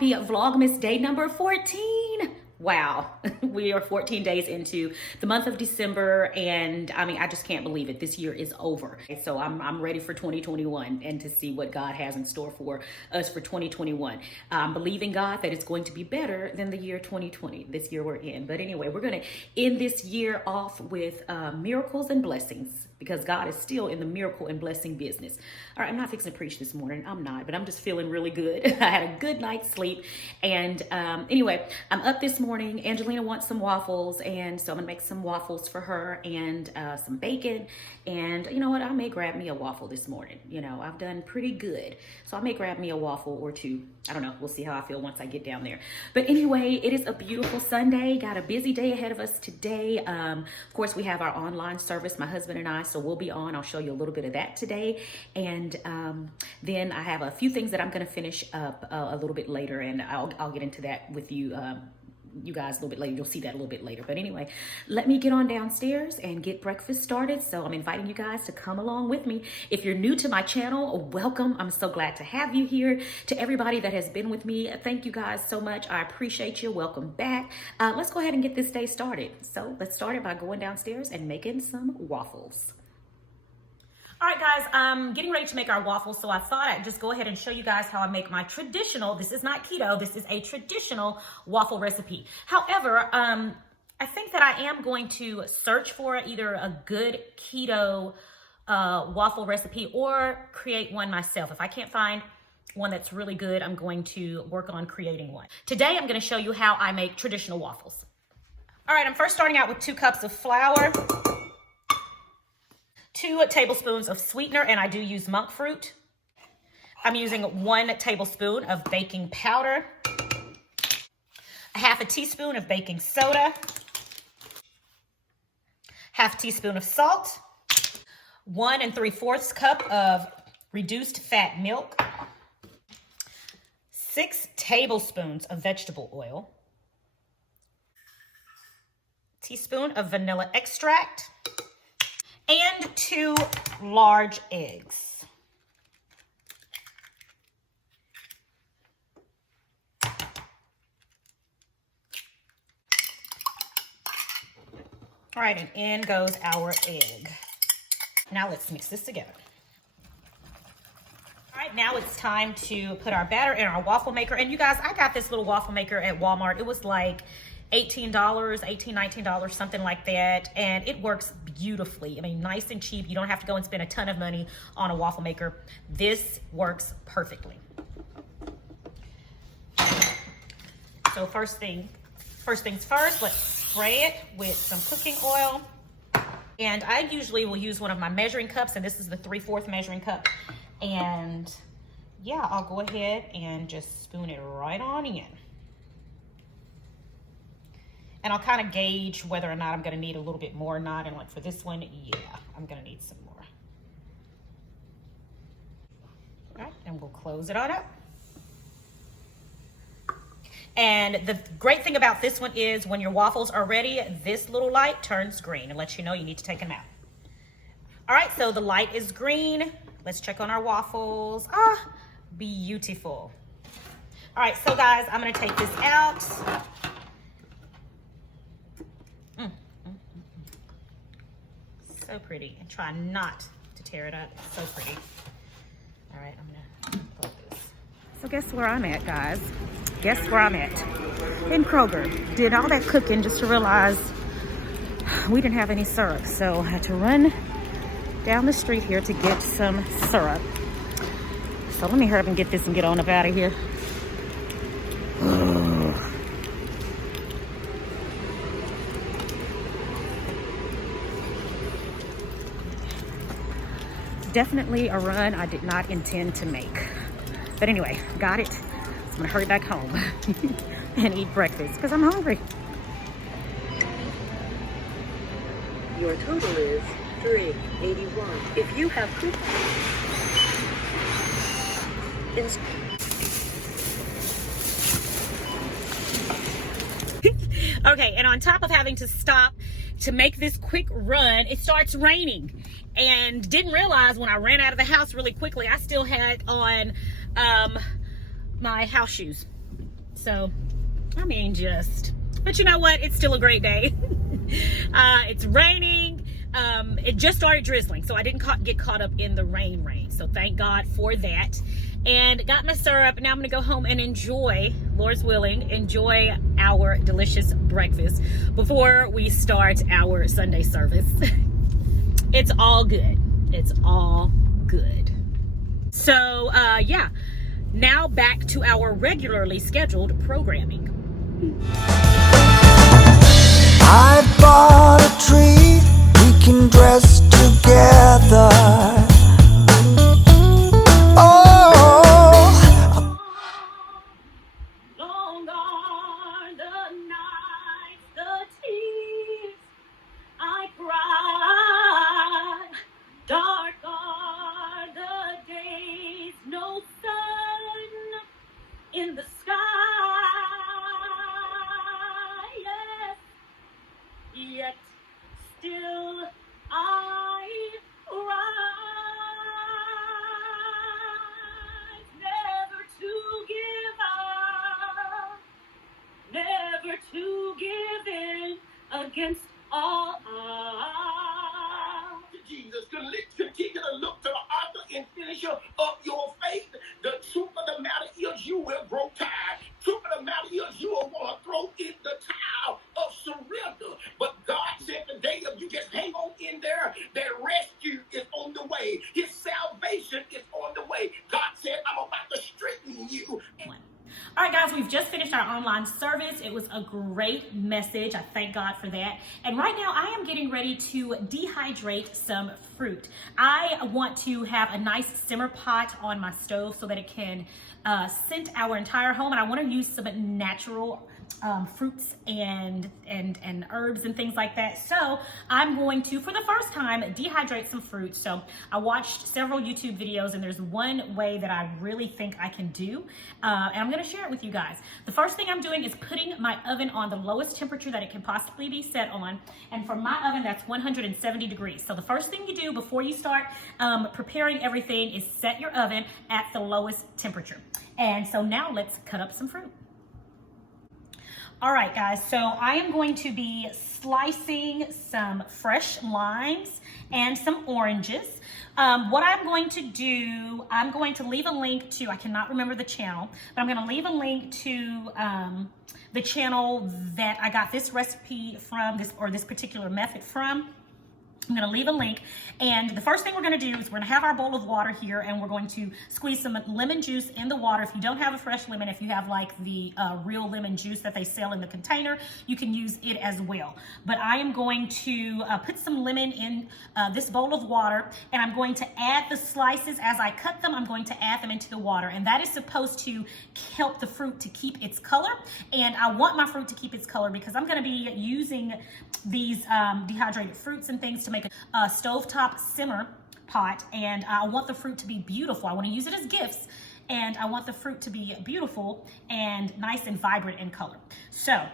happy Vlogmas day number 14. Wow, we are 14 days into the month of December, and I mean, I just can't believe it. This year is over. So I'm ready for 2021 and to see what God has in store for us for 2021. I'm believing God that it's going to be better than the year 2020, this year we're in. But anyway, we're going to end this year off with miracles and blessings, because God is still in the miracle and blessing business. All right, I'm not fixing to preach this morning. I'm not, but I'm just feeling really good. I had a good night's sleep. And anyway, I'm up this morning. Angelina wants some waffles, and so I'm gonna make some waffles for her and some bacon. And you know what? I may grab me a waffle this morning. You know, I've done pretty good. So I may grab me a waffle or two. I don't know. We'll see how I feel once I get down there. But anyway, it is a beautiful Sunday. Got a busy day ahead of us today. Of course, we have our online service, my husband and I, so we'll be on. I'll show you a little bit of that today. And then I have a few things that I'm going to finish up a little bit later, and I'll get into that with you you guys a little bit later. You'll see that a little bit later. But anyway, let me get on downstairs and get breakfast started. So I'm inviting you guys to come along with me. If you're new to my channel, welcome. I'm so glad to have you here. To everybody that has been with me, thank you guys so much. I appreciate you. Welcome back. Let's go ahead and get this day started. So let's start it by going downstairs and making some waffles. All right, guys, I'm getting ready to make our waffles, so I thought I'd just go ahead and show you guys how I make my traditional, this is not keto, this is a traditional waffle recipe. However, I think that I am going to search for either a good keto waffle recipe or create one myself. If I can't find one that's really good, I'm going to work on creating one. Today, I'm gonna show you how I make traditional waffles. All right, I'm first starting out with 2 cups of flour, 2 tablespoons of sweetener, and I do use monk fruit. I'm using 1 tablespoon of baking powder, a half a teaspoon of baking soda, half teaspoon of salt, 1 3/4 cup of reduced fat milk, 6 tablespoons of vegetable oil, teaspoon of vanilla extract, and 2 large eggs. All right, and in goes our egg. Now let's mix this together. All right, now it's time to put our batter in our waffle maker. And you guys, I got this little waffle maker at Walmart. It was like $18, $19, something like that. And it works beautifully. I mean, nice and cheap. You don't have to go and spend a ton of money on a waffle maker. This works perfectly. So first things first, let's spray it with some cooking oil. And I usually will use one of my measuring cups, and this is the 3/4 measuring cup. And yeah, I'll go ahead and just spoon it right on in. And I'll kind of gauge whether or not I'm going to need a little bit more or not. And like for this one, yeah, I'm going to need some more. All right, and we'll close it on up. And the great thing about this one is when your waffles are ready, this little light turns green and lets you know you need to take them out. All right, so the light is green. Let's check on our waffles. Ah, beautiful. All right, so guys, I'm going to take this out. So pretty, and try not to tear it up. It's so pretty. All right, I'm gonna pull this. So guess where I'm at, guys? Guess where I'm at? In Kroger. Did all that cooking just to realize we didn't have any syrup. So I had to run down the street here to get some syrup. So let me hurry up and get this and get on up out of here. Definitely a run I did not intend to make. But anyway, got it. So I'm gonna hurry back home and eat breakfast because I'm hungry. Your total is $3.81. If you have Okay, and on top of having to stop to make this quick run, it starts raining. And didn't realize when I ran out of the house really quickly, I still had on my house shoes. So, I mean, but you know what? It's still a great day. It's raining. It just started drizzling, so I didn't get caught up in the rain. So thank God for that. And got my syrup. Now I'm gonna go home and enjoy, Lord's willing, enjoy our delicious breakfast before we start our Sunday service. It's all good. It's all good. So yeah, now back to our regularly scheduled programming. I bought a tree, we can dress together. Oh, long are the nights, the tears I cried. Dark are the days, no sun in the sky. Yes, yet still I rise, never to give up, never to give in against all odds. Jesus, continue to look to the author and finisher of your faith. The truth of the matter is you will grow tired. Truth of the matter is you will want to throw in the towel of surrender. But God said today, if you just hang on in there, that rescue is on the way. His salvation is on the way. God said, I'm about to strengthen you. All right, guys, we've just finished our online service. It was a great message. I thank God for that. And right now I am getting ready to dehydrate some fruit. I want to have a nice simmer pot on my stove so that it can scent our entire home. And I want to use some natural fruits and herbs and things like that. So I'm going to, for the first time, dehydrate some fruit. So I watched several YouTube videos, and there's one way that I really think I can do, and I'm going to share it with you guys. The first thing I'm doing is putting my oven on the lowest temperature that it can possibly be set on, and for my oven, that's 170 degrees. So the first thing you do before you start preparing everything is set your oven at the lowest temperature. And so now let's cut up some fruit. All right, guys, so I am going to be slicing some fresh limes and some oranges. What I'm going to do, I'm going to leave a link to, I cannot remember the channel, but I'm going to leave a link to the channel that I got this recipe from, this particular method from. I'm going to leave a link, and the first thing we're going to do is we're going to have our bowl of water here, and we're going to squeeze some lemon juice in the water. If you don't have a fresh lemon, if you have like the real lemon juice that they sell in the container, you can use it as well. But I am going to put some lemon in this bowl of water, and I'm going to add the slices. As I cut them, I'm going to add them into the water, and that is supposed to help the fruit to keep its color. And I want my fruit to keep its color because I'm going to be using these dehydrated fruits and things to make a stovetop simmer pot, and I want the fruit to be beautiful. I want to use it as gifts, and I want the fruit to be beautiful and nice and vibrant in color. So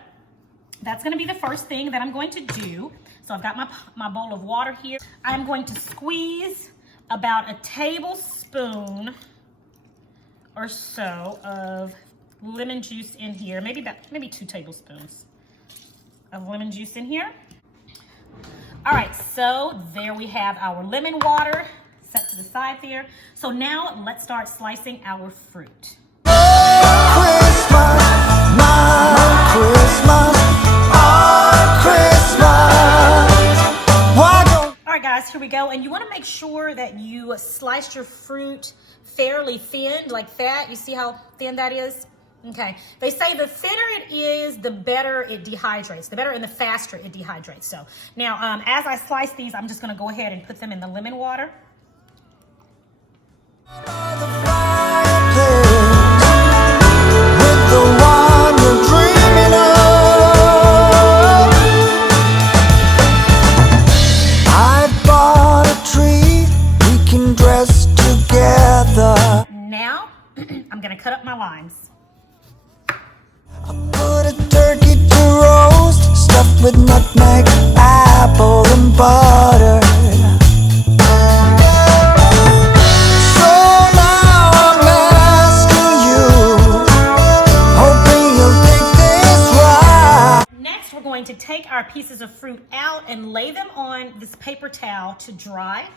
that's going to be the first thing that I'm going to do. So I've got my bowl of water here. I'm going to squeeze about a tablespoon or so of lemon juice in here, maybe 2 tablespoons of lemon juice in here. All right, so there we have our lemon water set to the side there. So now let's start slicing our fruit. Christmas, my Christmas, our Christmas. Why don't All right, guys, here we go. And you want to make sure that you slice your fruit fairly thin, like that. You see how thin that is? Okay, they say the thinner it is, the better it dehydrates, the better and the faster it dehydrates. So now, as I slice these, I'm just gonna go ahead and put them in the lemon water. the fireplace with the one you're dreaming of? I bought a tree, we can dress together. Now, I'm gonna cut up my limes. I put a turkey to roast, stuffed with nutmeg, apple, and butter. So now I'm asking you, hoping pieces of fruit out and lay them on this paper towel to dry.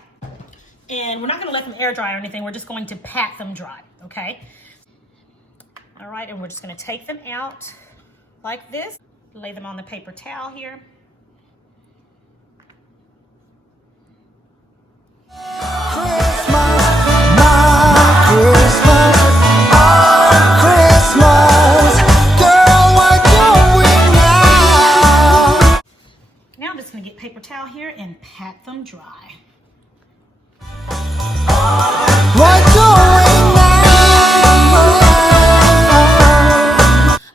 And we're not gonna let them air dry or anything. We're just going to pat them dry, okay? All right, and we're just gonna take them out like this. Lay them on the paper towel here. Now I'm just gonna get paper towel here and pat them dry.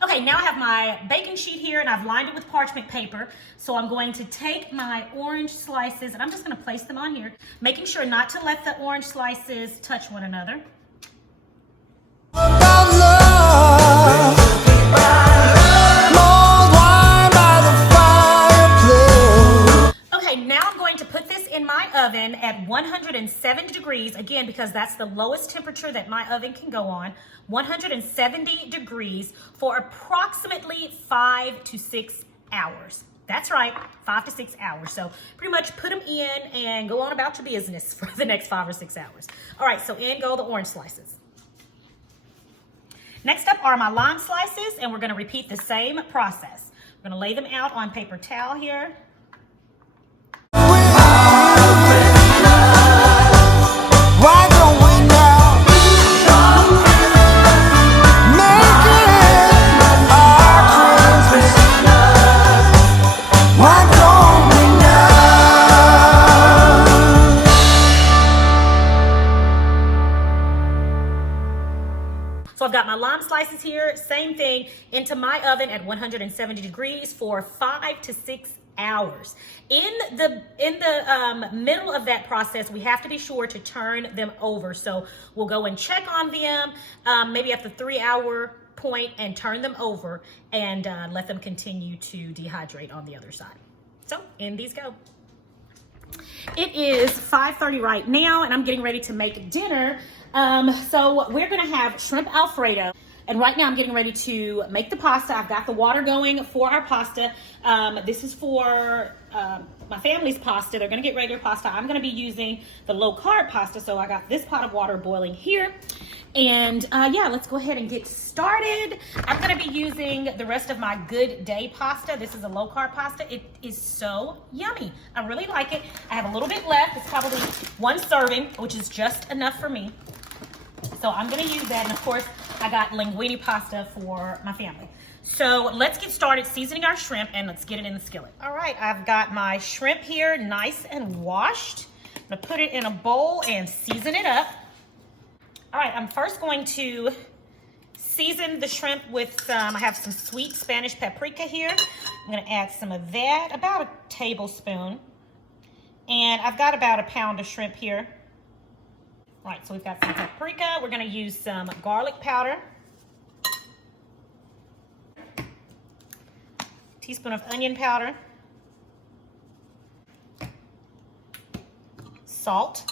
Okay, now I have my baking sheet here and I've lined it with parchment paper. So I'm going to take my orange slices and I'm just gonna place them on here, making sure not to let the orange slices touch one another. Okay, now I'm going to put this in my oven at 170 degrees, again, because that's the lowest temperature that my oven can go on, 170 degrees for approximately 5 to 6 hours. That's right, 5 to 6 hours. So pretty much put them in and go on about your business for the next 5 or 6 hours. All right, so in go the orange slices. Next up are my lime slices, and we're gonna repeat the same process. We're gonna lay them out on paper towel here. Why don't we now make it our Christmas? Why don't we now? So I've got my lime slices here, same thing, into my oven at 170 degrees for 5 to 6 hours. In the middle of that process, we have to be sure to turn them over. So we'll go and check on them, maybe at the 3-hour point, and turn them over and let them continue to dehydrate on the other side. So in these go. It is 5:30 right now, and I'm getting ready to make dinner. So we're gonna have shrimp Alfredo. And right now I'm getting ready to make the pasta. I've got the water going for our pasta. This is for my family's pasta. They're gonna get regular pasta. I'm gonna be using the low carb pasta. So I got this pot of water boiling here. And yeah, let's go ahead and get started. I'm gonna be using the rest of my Good Day pasta. This is a low carb pasta. It is so yummy. I really like it. I have a little bit left. It's probably 1 serving, which is just enough for me. So I'm gonna use that, and of course, I got linguine pasta for my family. So let's get started seasoning our shrimp, and let's get it in the skillet. All right, I've got my shrimp here nice and washed. I'm gonna put it in a bowl and season it up. All right, I'm first going to season the shrimp with some, I have some sweet Spanish paprika here. I'm gonna add some of that, about a tablespoon. And I've got about a pound of shrimp here. All right, so we've got some paprika. We're gonna use some garlic powder. Teaspoon of onion powder. Salt.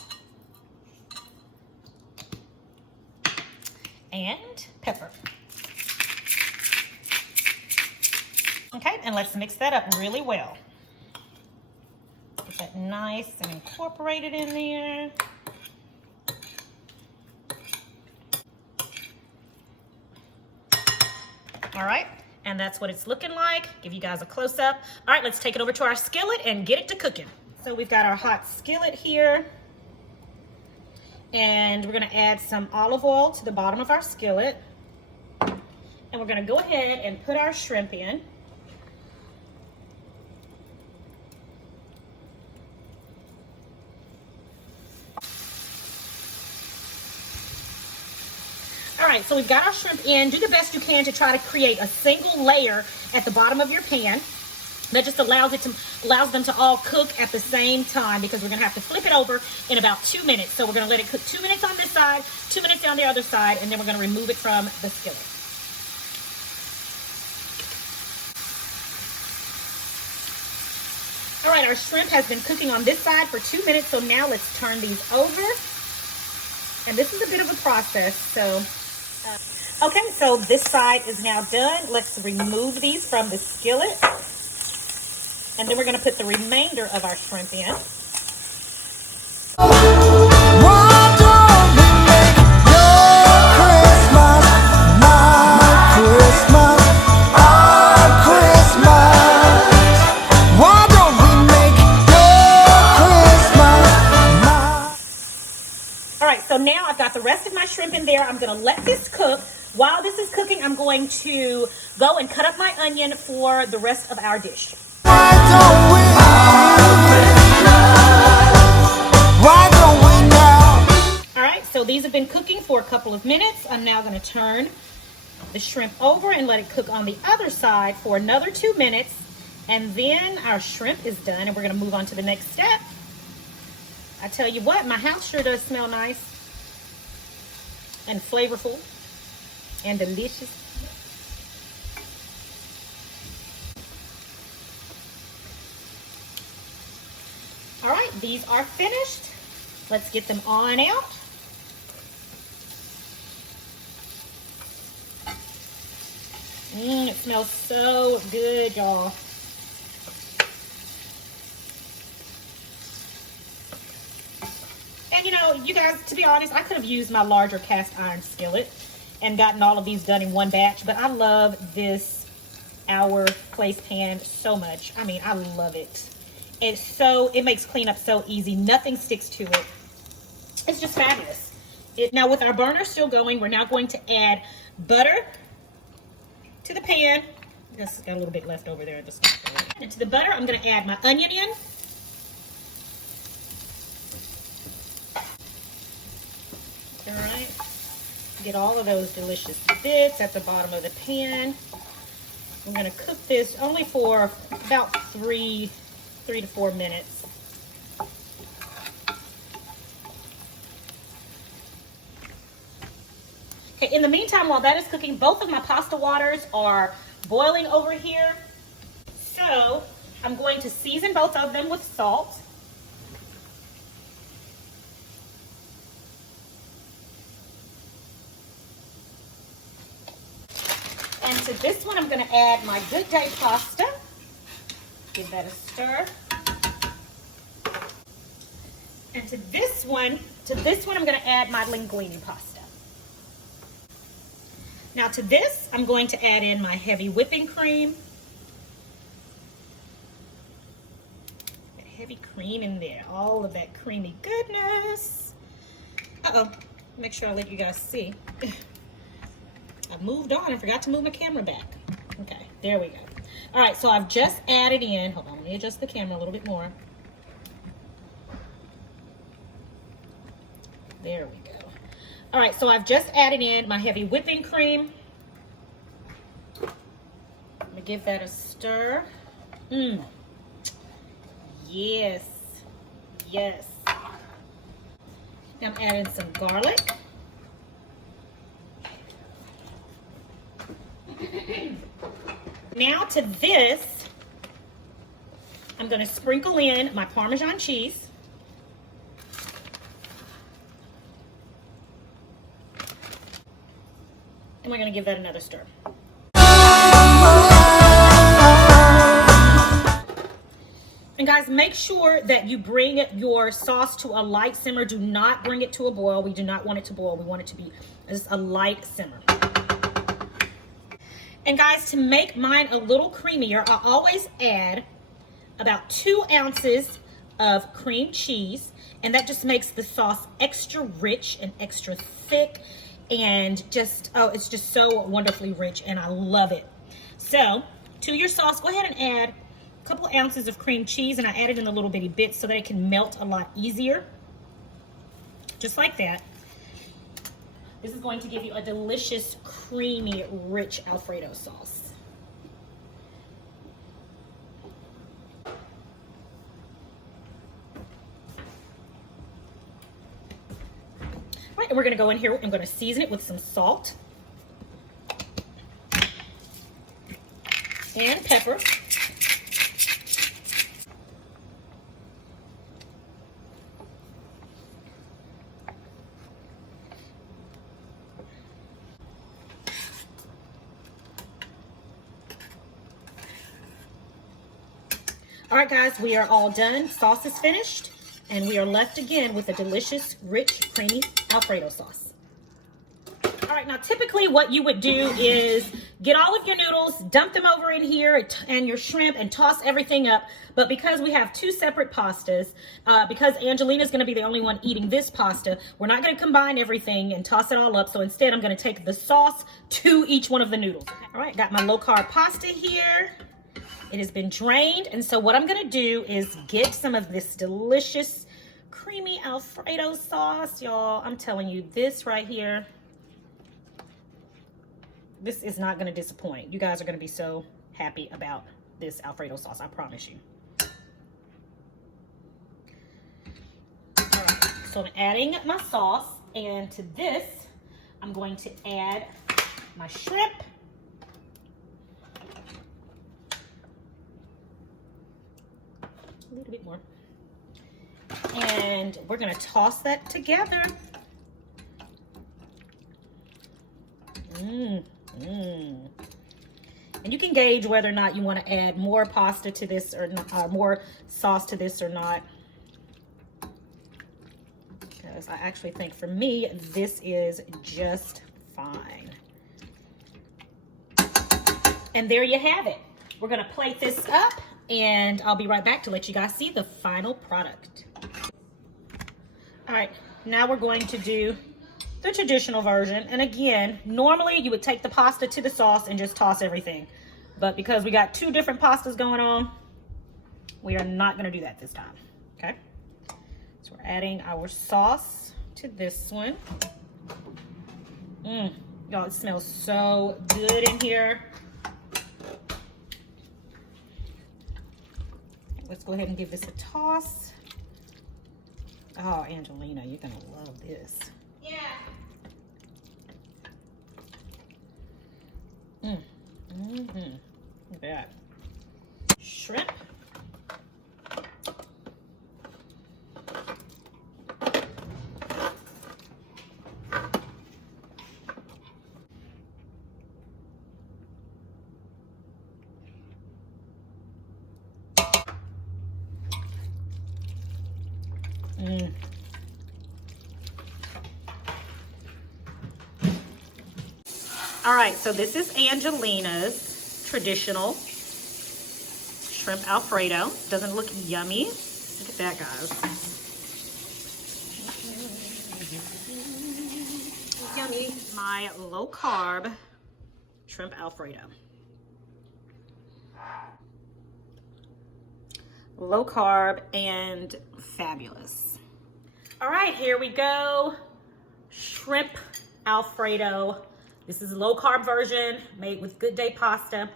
And pepper. Okay, and let's mix that up really well. Get that nice and incorporated in there. All right, and that's what it's looking like. Give you guys a close-up. All right, let's take it over to our skillet and get it to cooking. So we've got our hot skillet here, and we're gonna add some olive oil to the bottom of our skillet, and we're gonna go ahead and put our shrimp in. All right, so we've got our shrimp in. Do the best you can to try to create a single layer at the bottom of your pan. That just allows them to all cook at the same time, because we're gonna have to flip it over in about 2 minutes. So we're gonna let it cook 2 minutes on this side, 2 minutes on the other side, and then we're gonna remove it from the skillet. All right, our shrimp has been cooking on this side for 2 minutes, so now let's turn these over. And this is a bit of a process, so. Okay, so this side is now done. Let's remove these from the skillet. And then we're going to put the remainder of our shrimp in. Why don't we make your Christmas my Christmas, our Christmas? Why don't we make your Christmas my... All right, so now I've got the rest of my shrimp in there. I'm going to let this cook. While this is cooking, I'm going to go and cut up my onion for the rest of our dish. Why don't we now? All right, so these have been cooking for a couple of minutes. I'm now going to turn the shrimp over and let it cook on the other side for another 2 minutes. And then our shrimp is done, and we're going to move on to the next step. I tell you what, my house sure does smell nice and flavorful and delicious. All right, these are finished. Let's get them on out. It smells so good, y'all. And you know, you guys, to be honest, I could have used my larger cast iron skillet and gotten all of these done in one batch, but I love this Hour place pan so much. I mean, I love it. It makes cleanup so easy. Nothing sticks to it. It's just fabulous. Now with our burner still going, we're now going to add butter to the pan. Just got a little bit left over there. And to the butter, I'm going to add my onion in. All right. Get all of those delicious bits at the bottom of the pan. I'm going to cook this only for about 3 to 4 minutes. Okay, in the meantime, while that is cooking, both of my pasta waters are boiling over here. So I'm going to season both of them with salt. And to this one, I'm going to add my Good Day pasta. Give that a stir. And to this one, I'm going to add my linguine pasta. Now to this, I'm going to add in my heavy whipping cream. That heavy cream in there, all of that creamy goodness. Uh-oh, make sure I let you guys see. I moved on, I forgot to move my camera back. Okay, there we go. All right, so I've just added in, hold on, let me adjust the camera a little bit more. There we go. All right, so I've just added in my heavy whipping cream. Let me give that a stir. Yes, yes. Now I'm adding some garlic. Now to this, I'm going to sprinkle in my Parmesan cheese. And we're going to give that another stir. And guys, make sure that you bring your sauce to a light simmer. Do not bring it to a boil. We do not want it to boil. We want it to be just a light simmer. And guys, to make mine a little creamier, I always add about 2 ounces of cream cheese. And that just makes the sauce extra rich and extra thick. And just, oh, it's just so wonderfully rich, and I love it. So, to your sauce, go ahead and add a couple ounces of cream cheese, and I added in the little bitty bits so that it can melt a lot easier. Just like that. This is going to give you a delicious, creamy, rich Alfredo sauce. Right, and we're going to go in here. I'm going to season it with some salt and pepper. All right, guys, we are all done. Sauce is finished, and we are left again with a delicious, rich, creamy Alfredo sauce. All right, now typically what you would do is get all of your noodles, dump them over in here and your shrimp and toss everything up. But because we have two separate pastas, because Angelina's gonna be the only one eating this pasta, we're not gonna combine everything and toss it all up. So instead I'm gonna take the sauce to each one of the noodles. All right, got my low carb pasta here. It has been drained. And so what I'm gonna do is get some of this delicious, creamy Alfredo sauce, y'all. I'm telling you, this right here, this is not going to disappoint. You guys are going to be so happy about this Alfredo sauce, I promise you. All right, so I'm adding my sauce, and to this, I'm going to add my shrimp. A little bit more. And we're going to toss that together. And you can gauge whether or not you want to add more pasta to this or not, more sauce to this or not. Because I actually think for me, this is just fine. And there you have it. We're going to plate this up, and I'll be right back to let you guys see the final product. All right, now we're going to do the traditional version. And again, normally you would take the pasta to the sauce and just toss everything. But because we got two different pastas going on, we are not going to do that this time. Okay? So we're adding our sauce to this one. Y'all, it smells so good in here. Let's go ahead and give this a toss. Oh, Angelina, you're going to love this. Yeah. Look at that. Shrimp. All right, so this is Angelina's traditional shrimp Alfredo. Doesn't look yummy. Look at that, guys. Yummy. My low carb shrimp Alfredo. Low carb and fabulous. All right, here we go. Shrimp Alfredo. This is a low carb version made with Good Day pasta.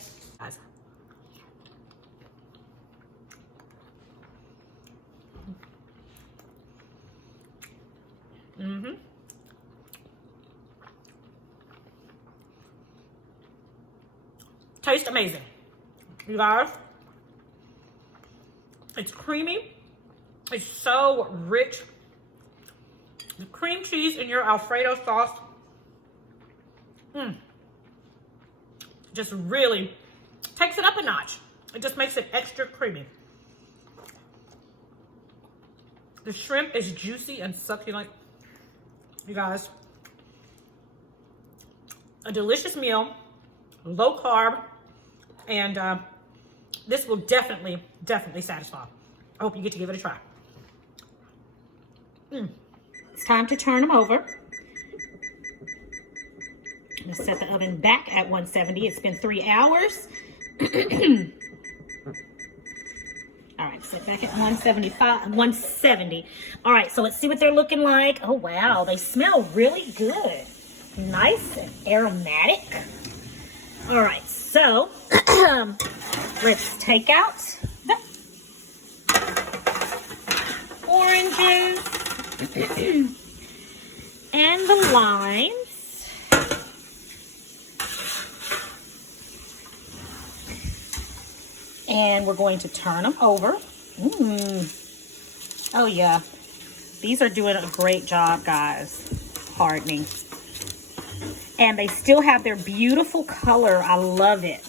Tastes amazing, you guys. It's creamy. It's so rich. The cream cheese in your Alfredo sauce just really takes it up a notch. It just makes it extra creamy. The shrimp is juicy and succulent. You guys, a delicious meal, low carb, and this will definitely satisfy. I hope you get to give it a try. It's time to turn them over. I'm gonna set the oven back at 170. It's been 3 hours. All right, set back at 170. All right, so let's see what they're looking like. Oh, wow, they smell really good. Nice and aromatic. All right, so let's take out the oranges and the limes. And we're going to turn them over. Oh yeah, these are doing a great job, guys, hardening. And they still have their beautiful color. I love it.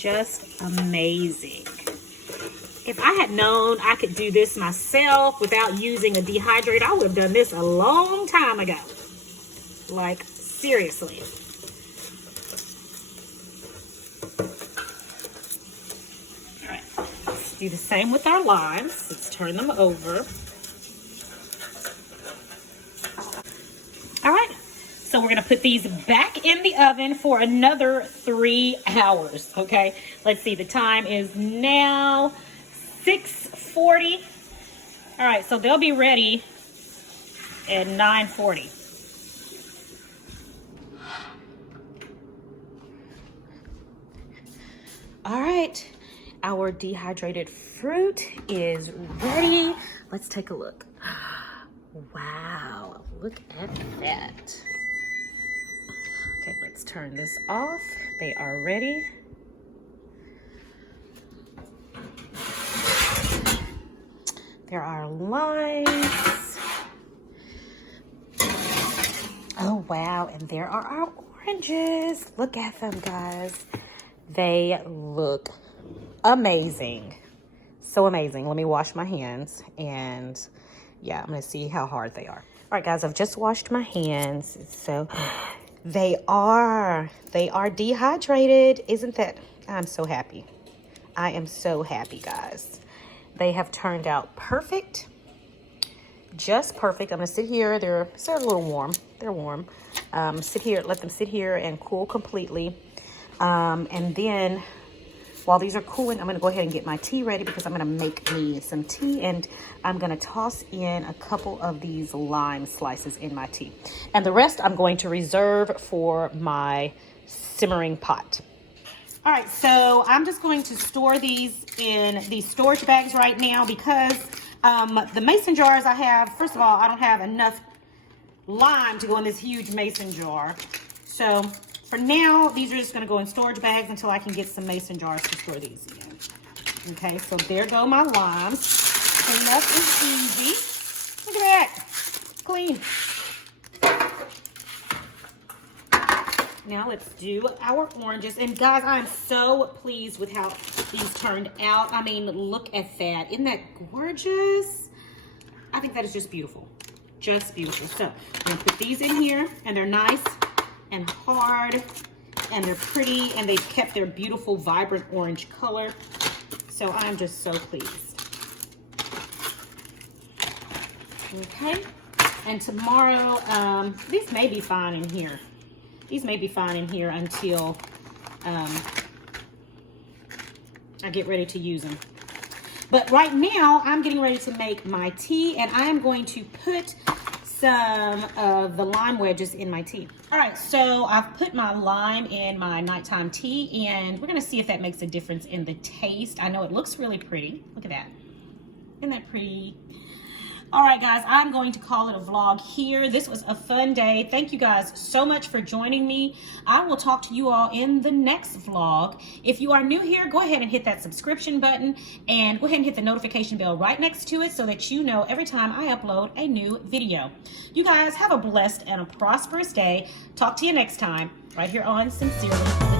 just amazing. If I had known I could do this myself without using a dehydrator, I would have done this a long time ago. Like, seriously. All right, let's do the same with our limes. Let's turn them over. All right, so we're gonna put these back in the oven for another 3 hours, okay? Let's see, the time is now 6:40. All right, so they'll be ready at 9:40. All right, our dehydrated fruit is ready. Let's take a look. Wow, look at that. Okay, let's turn this off. They are ready. There are limes. Oh, wow. And there are our oranges. Look at them, guys. They look amazing. So amazing. Let me wash my hands. And yeah, I'm going to see how hard they are. All right, guys, I've just washed my hands. So they are dehydrated. Isn't that? I'm so happy. I am so happy, guys. They have turned out perfect, just perfect. I'm gonna sit here. They're a little warm. They're warm. Sit here, let them sit here and cool completely. And then while these are cooling, I'm gonna go ahead and get my tea ready because I'm gonna make me some tea, and I'm gonna toss in a couple of these lime slices in my tea. And the rest I'm going to reserve for my simmering pot. All right, so I'm just going to store these in these storage bags right now because the mason jars I have, first of all, I don't have enough lime to go in this huge mason jar. So for now, these are just gonna go in storage bags until I can get some mason jars to store these in. Okay, so there go my limes. Cleanup is easy. Look at that, it's clean. Now let's do our oranges. And guys, I'm so pleased with how these turned out. I mean, look at that. Isn't that gorgeous? I think that is just beautiful. Just beautiful. So I'm gonna put these in here, and they're nice and hard, and they're pretty, and they've kept their beautiful, vibrant orange color. So I'm just so pleased. Okay. And tomorrow, these may be fine in here. These may be fine in here until I get ready to use them. But right now, I'm getting ready to make my tea, and I'm going to put some of the lime wedges in my tea. All right, so I've put my lime in my nighttime tea, and we're gonna see if that makes a difference in the taste. I know it looks really pretty. Look at that. Isn't that pretty? All right, guys, I'm going to call it a vlog here. This was a fun day. Thank you guys so much for joining me. I will talk to you all in the next vlog. If you are new here, go ahead and hit that subscription button and go ahead and hit the notification bell right next to it so that you know every time I upload a new video. You guys have a blessed and a prosperous day. Talk to you next time right here on Sincerely.